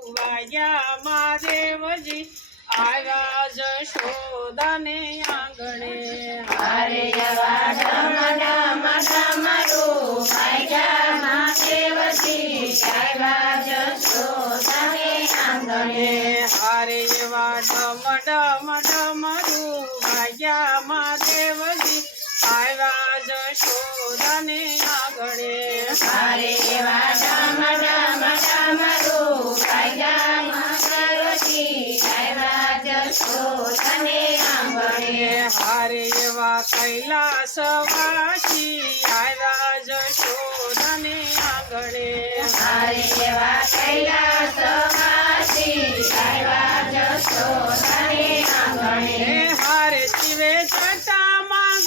વાગ્યા મહાદેવજી આવ્યા જશોદાને આંગણે હરે એવા ડમ ડમ ડમરું વાગ્યા મહાદેવજી આવ્યા જશોદાને આંગણે હારે એવા ડમ ડમ ડમરું વાગ્યા મહાદેવજી આવ્યા જશોદાને આંગણે હરે એવા ડમ ડમ ડમરું વાગ્યા મહાદેવજી આવ્યા જશોદાને આંગણે હારે એવા કૈલાસવાસી આવ્યા જશોદાને આંગણે હરે એવા કૈલાસવાસી આવ્યા જશોદાને આંગણે હારે શિવે જટામાં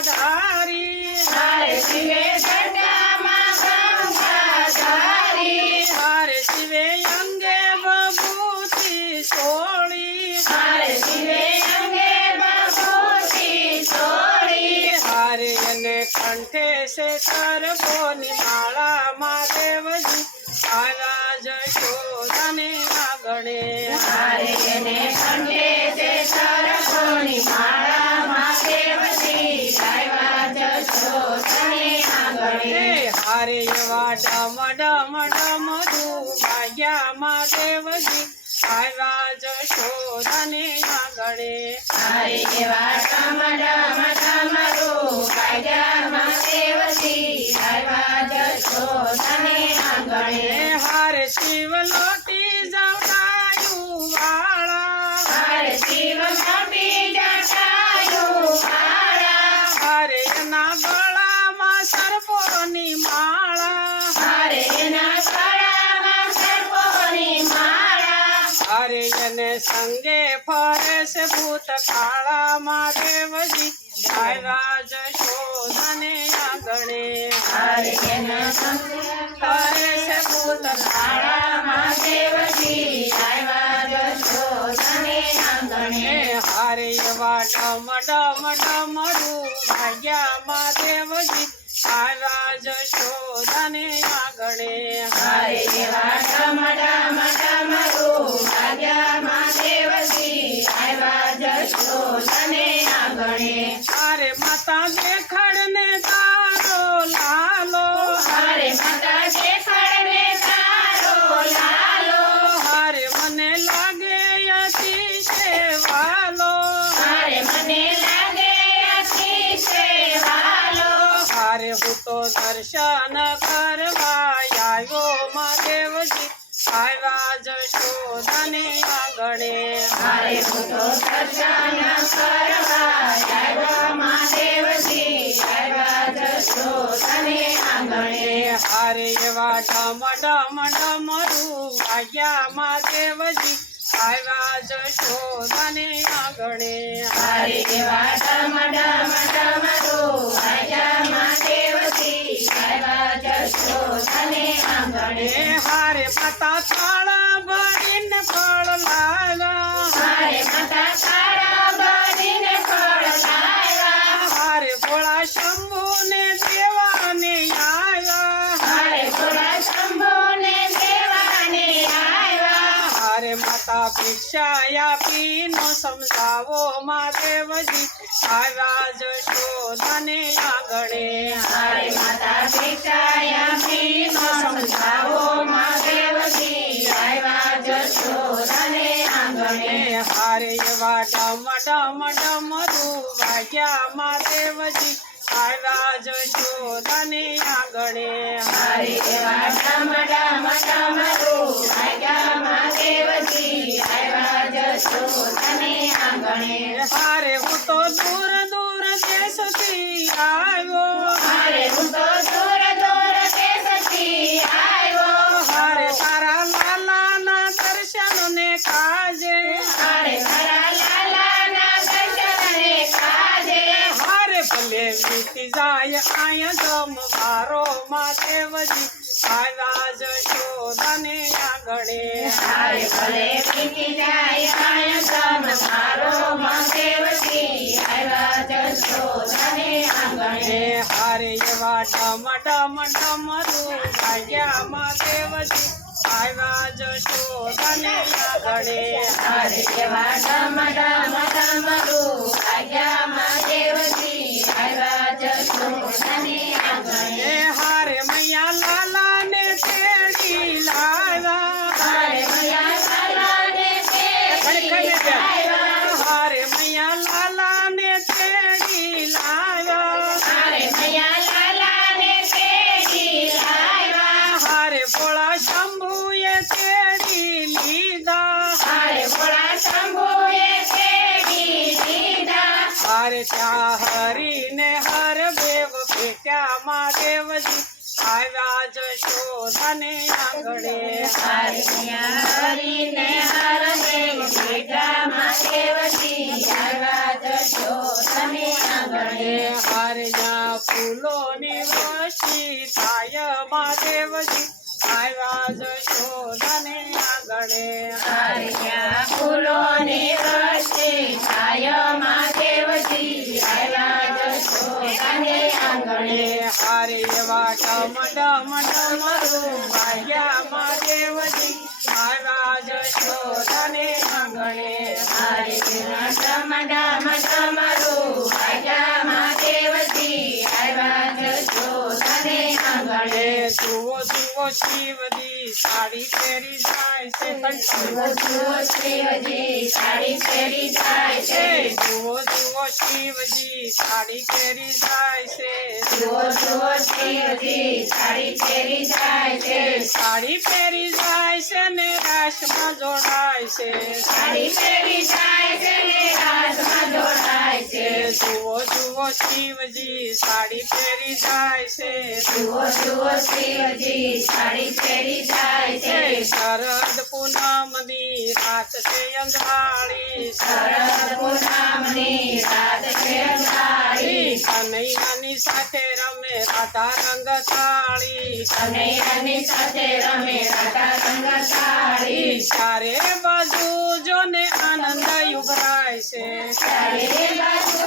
ગંગાધારી હરે શિવે જટામાં ગંગાધારી હારે શિવે અંગે બભૂતિ સોળી હરે શિવે અંગે બભૂતિ સોળી હારે અને કંઠે છે કરબોની માળા મહાદેવજી આવ્યા જશોદાને આંગણે હરે એને કંઠે છે સરખોની માળા મહાદેવજી આવ્યા જશોદાને આંગણે હારે એવા ડમ ડમ ડમરું વાગ્યા મહાદેવજી આવ્યા જશોદાને આંગણે હરે એવા ડમ ડમ ડમરું વાગ્યા મહાદેવજી આવ્યા જશોદાને આંગણે હારે શિવ લોટી જવડાયું વાળા હરે શિવ મોટી જટાયું વાળા હારે એના ગળામાં સર્પોની માળા હરે એના ગળામાં સર્પોની માળા હારે એને સંગે ફરે છે ભૂત કાળા મહાદેવજી આવ્યા જશોદાને આંગણે હરે એના સંગે ફરે છે ભૂત કાળા મહાદેવજી આવ્યા જશોદાને આંગણે હારે એવા ડમ ડમ ડમરું વાગ્યા મહાદેવજી આવ્યા જશોદાને આંગણે હરે એવા ડમ ડમ ડમરું વાગ્યા મહાદેવજી આવ્યા જશોદાને આંગણે હારે માતા દેખડને તારો લાલો હરે માતા શેખરને તારો લાલો હારે મને લાગે અતિશય વાલો હરે મને લાગે અતિશય વાલો હારે હું તો દર્શન કરવા આવ્યો મહાદેવજી આવ્યા જશોદાને આંગણે હરે હું તો દર્શન કરવા આવ્યા મહાદેવજી આવ્યા જશોદાને આંગણે હારે એવા ડમ ડમ ડમરું વાગ્યા મહાદેવજી આવ્યા જશોદાને આંગણે હરે એવા ડમ ડમ ડમરું વાગ્યા મહાદેવજી આવ્યા જશોદાને આંગણે હારે માતા થાળા ભરીને ફળ લાવ્યા હરે માતા તારા બનીને ફળ લાવ્યા હારે ભોળા શંભુને દેવાને આવ્યા હરે ભોળા શંભુને દેવાને આવ્યા હારે માતા ભિક્ષા આપીનો સમજાવો મહાદેવજી આવ્યા જશોદાને આંગણે હરે માતા ભિક્ષાયા પીનો સમજાવો મહાદેવજી આવ્યા જશોદાને આંગણે હારે એવા ડમ ડમ ડમરું વાગ્યા મહાદેવજી આવ્યા જશોદાને આંગણે હરે એવા ડમ ડમ ડમરું વાગ્યા મહાદેવજી આવ્યા જશોદાને આંગણે હારે હું તો દૂર દૂર દેશથી આવ્યો હરે હું તો દૂર દૂર દેશથી આવ્યો હારે તારા લાલાના દર્શનને કાજે હરે તારા લાલાના દર્શનને કાજે હારે ભલે વીતી જાય આયા જમ મારો મહાદેવજી આવ્યા જશોદાને આંગણે હરે ભલે વીતી જાય આયસમ મારો મહાદેવજી આવ્યા જશોદાને આંગણે હારે એવા ડમ ડમ ડમરું વાગ્યા મહાદેવજી આવ્યા જશોદાને આંગણે. હરે કેવા ઢમ ઢમ ઢમરું વાગ્યા દેવજી આવ્યા જશોદાને આંગણે. એ હારે મૈયા લાલાને તેડી લાવ્યા. હરે મૈયા લાલાને તેડી લાવ્યા. હારે મૈયા લાલાને તેડી લાવ્યા. હરે મૈયા લાલાને તેડી લાવ્યા. હારે ભોળા શંભુએ તેડી લીધા. હરે ભોળા શંભુએ તેડી લીધા. હારે ત્યાં હરીને હર દેવ ભેટ્યા મહાદેવજી આવ્યા જશોદાને આંગણે. હરે મૈયા હરીને હર દેવ ભેટા મહાદેવજી આવ્યા જશોદાને આંગણે. હારે જ્યાં ફૂલોની વૃષ્ટિ થાય મહાદેવજી આવ્યા જશોદાને આંગણે. હરે ત્યાં ફૂલોની વૃષ્ટિ થાય મહાદેવજી આવ્યા જશોદાને આંગણે. હારે એવા ડમ ડમ ડમરું વાગ્યા મહાદેવજી આવ્યા જશોદાને આંગણે. હરે ત્યાં ડમ ડમ ડમરું વાગ્યા મહાદેવજી આવ્યા જશોદાને આંગણે. જુઓ જુઓ શિવજી સાડી પહેરી જાય છે. જુઓ જુઓ શિવજી સાડી પહેરી જાય છે. જુઓ જુઓ શિવજી સાડી પહેરી જાય છે. જુઓ જુઓ શિવજી સાડી પહેરી જાય છે. સાડી પહેરી જાય છે ને રાસમાં જોડાય છે. સાડી પહેરી જાય છે ને રાસમાં જોડાય છે. જુઓ જુઓ શિવજી સાડી પહેરી જાય છે. જુઓ જુઓ શિવજી સાડી પહેરી જાય છે. શરદ પૂનમની રાત છે અંધારી. શરદ પૂનમની રાત છે અંધારી. કનૈયાની સાથે રમે રાધા રંગ થાળી. કનૈયાની સાથે રમે રાધા રંગ થાળી. ચારે બાજુ જોને આનંદ ઉભરાય છે. ચારે બાજુ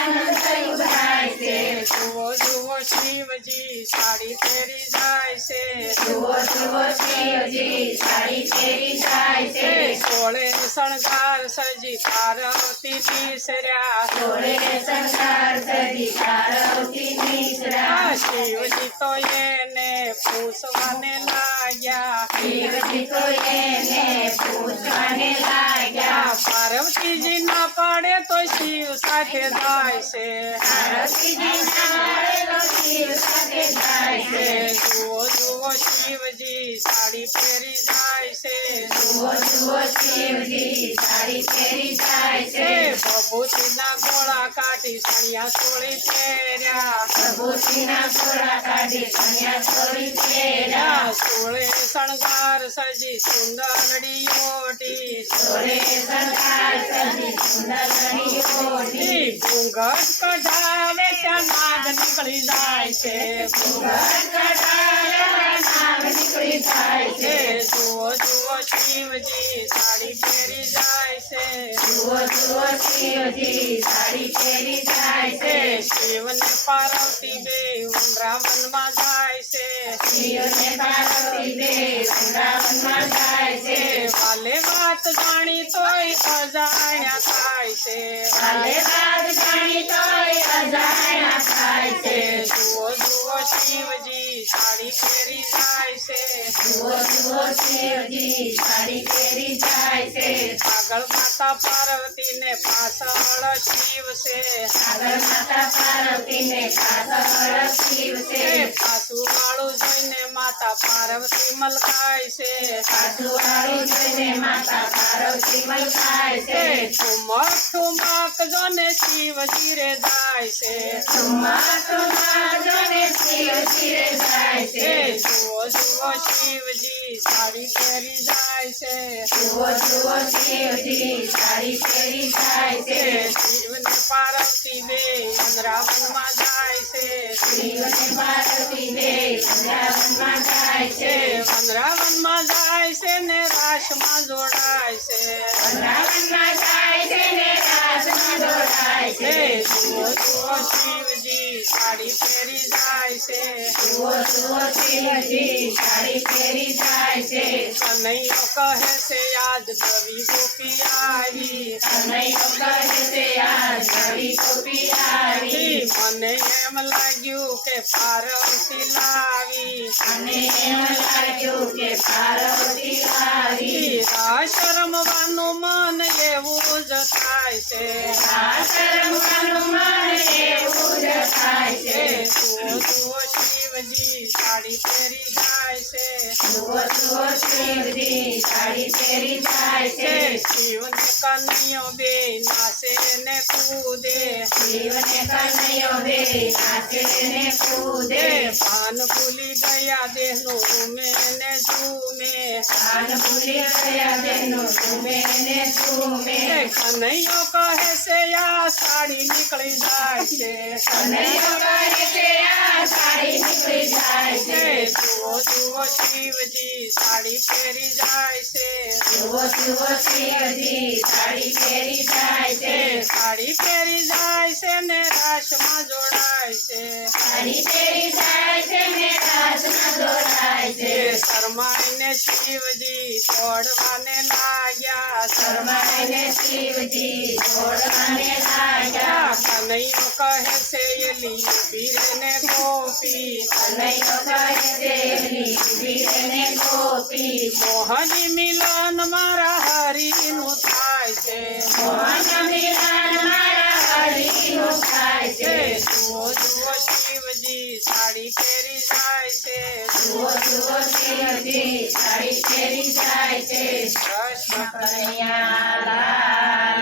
આનંદ ઉભરાય છે. જુઓ જુઓ શિવજી સાડી પહેરી જાય છે. જુઓ જુઓ શિવજી સાડી પહેરી જાય છે. સોળે શણગાર સજી પાર્વતી નીસર્યા. સોળે શણગાર સજી પાર્વતી નીસર્યા. શિવજી તો એને પૂછવાને લાગ્યા. શિવજી તો એને પૂછવાને લાગ્યા. પાર્વતીજી ના પાડે તો શિવ સાથે જાય છે. પાર્વતીજી ના શિવ સાથે જાય છે. જુઓ જુઓ શિવજી સાડી પહેરી જાય છે. જુઓ જુઓ શિવજી સાડી પહેરી જાય છે. ભભૂતિના ગોળા કાઢી સણિયા સોળી પહેર્યા. પ્રભુજીના ઘોડા કાઢી કન્યા છોડી પહેર્યા. સોળે શણગાર સજી સુંદરડી ઓટી. સોળે શણગાર સજી સુંદર ઘણી ઓઢી. ઘૂંઘટ કઢાવે ત્યાં નાગ નીકળી જાય છે. ઘર કઢાવ્યા નાગ નીકળી જાય છે. જુઓ જુઓ શિવજી સાડી પહેરી જાય છે. જુઓ જુઓ શિવજી સાડી પહેરી જાય છે. શિવને પાર્વતી બે વૃંદાવનમાં જાય છે. શિવને પાર્વતી બે વૃંદાવનમાં જાય છે. વાલે વાત જાણી તોય અજાણ્યા થાય છે. કાલે બાદ જાણી તોય અજાણ્યા થાય છે. જુઓ જુઓ શિવજી સાડી પહેરી જાય છે. જુઓ જુઓ શિવજી સાડી પહેરી જાય છે. આગળ માતા પાર્વતીને પાછળ શિવ છે. આગળ માતા પાર્વતીને પાછળ શિવ છે. પાછું વાળું જોઈને માતા પાર્વતી મલકાય છે. પાછું વાળું જોઈને માતા પાર્વતી મલકાય છે. ઠુમક ઠુમક જોને શિવજી રે જાય છે. ઠુમા ઠુમા જોને શિવજી રે જાય છે. જુઓ જુઓ શિવજી સાડી પહેરી જાય છે. જુઓ જુઓ શિવજી સાડી પહેરી જાય છે. શિવને પાર્વતી બે વૃંદાવનમાં જાય છે. શિવને પાર્વતી બે વૃંદાવનમાં જાય છે. વૃંદાવનમાં જાય છે ને રાસમાં જોડાય છે. વૃંદાવનમાં જાય છે ને રાસમાં જોડાય છે. જુઓ જુઓ શિવજી શિવજી સાડી પહેરી જાય છે જુઓ જુઓ શિવજી સાડી પહેરી જાય છે કનૈયો કહે છે આજ નવી ગોપી આવી કનૈયો કહે છે આ નવી ગોપી આવી મને એમ લાગ્યું કે પાર્વતી લાવી અને એમ લાગ્યું કે પાર્વતી લાવી રાસ રમવાનું મન એવું જ થાય છે રાસ રમવાનું મન એવું જ થાય છે જુઓ જુઓ શિવજી સાડી પહેરી જાય છે જુઓ જુઓ શિવજી સાડી પહેરી જાય છે શિવને કનૈયો બે નાચે ને કૂદે શિવને કનૈયો બે નાચે ને કૂદે ભાન ભૂલી ગયા દેહનું ઝૂમે ને ઝૂમે કાન ભૂલી ગયા તેનું ઝૂમે ને ઝૂમે કનૈયો કહે છે આ સાડી નીકળી જાય છે કનૈયો કહે છે આ સાડી નીકળી જાય છે જુઓ જુઓ શિવજી સાડી પહેરી જાય છે જુઓ જુઓ શિવજી સાડી પહેરી જાય છે સાડી પહેરી જાય છે ને રાસમાં જોડાય છે સાડી પહેરી જાય છે ને રાસમાં જોડાય છે શરમાઈને શિવજી દોડવાને લાગ્યા શરમાઈને શિવજી દોડવાને લાગ્યા કનૈયો કહે છે એલી ઊભી રે ને ગોપી કનૈયો કહે છે એલી ઊભી રે ને ગોપી મોહની મિલન મારા હરીનું થાય છે મોહન મિલન મારા હરીનું થાય છે જુઓ જુઓ શિવજી સાડી પહેરી જાય છે જુઓ જુઓ શિવજી સાડી પહેરી જાય છે કૃષ્ણ કનૈયા લાલ